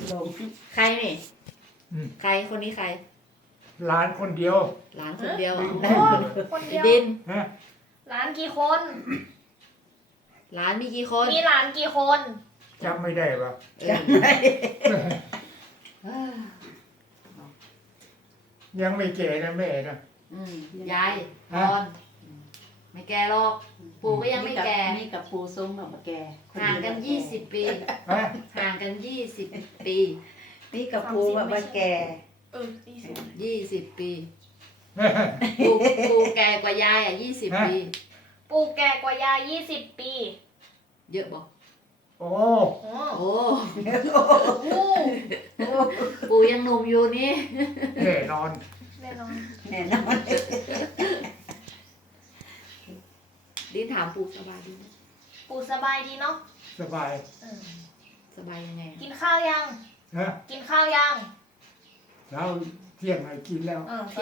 ลงใครนี่อืมใครคนนี้ใครหลานคนเดียวหลานคนเดียวโอ้คนเดียวดินฮะหลานกี่คนหลานมีกี่คนมีหลานกี่คนจำไม่ได้ปะเออเออยังไม่แก่นะแม่นะอืมยายพฮะรไม่แก่หรอก ปู่ก็ยังไม่แก่นี่กับปูส้มกับแกห่างกัน20 ปีฮะห่างกัน20 ปีนี่กับปูว่าแก 20 ปีปู่แก่กว่ายายอ่ะ20 ปีปู่แก่กว่ายาย20 ปีเยอะบอกโอ้โอ้โอ้โหปู่ยังหนุ่มอยู่นี่แน่นอนแน่นอนแน่นอนดินถามปู่สบายดีไหมปู่สบายดีเนาะสบายเออสบายยังไงกินข้าวยังฮะกินข้าวยังเราเที่ยงให้กินแล้วเออ